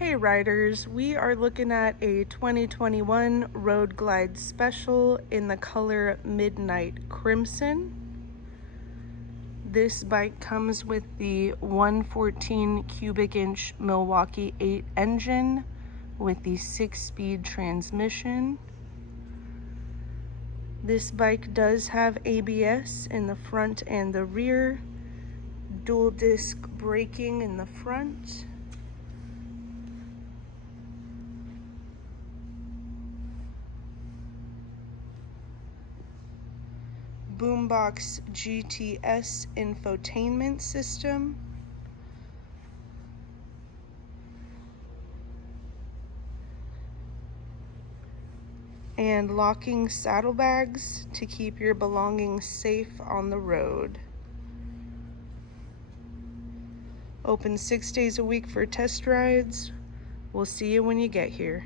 Hey riders, we are looking at a 2021 Road Glide Special in the color Midnight Crimson. This bike comes with the 114 cubic inch Milwaukee 8 engine with the 6-speed transmission. This bike does have ABS in the front and the rear, dual disc braking in the front. Boombox GTS infotainment system, and locking saddlebags to keep your belongings safe on the road. Open 6 days a week for test rides. We'll see you when you get here.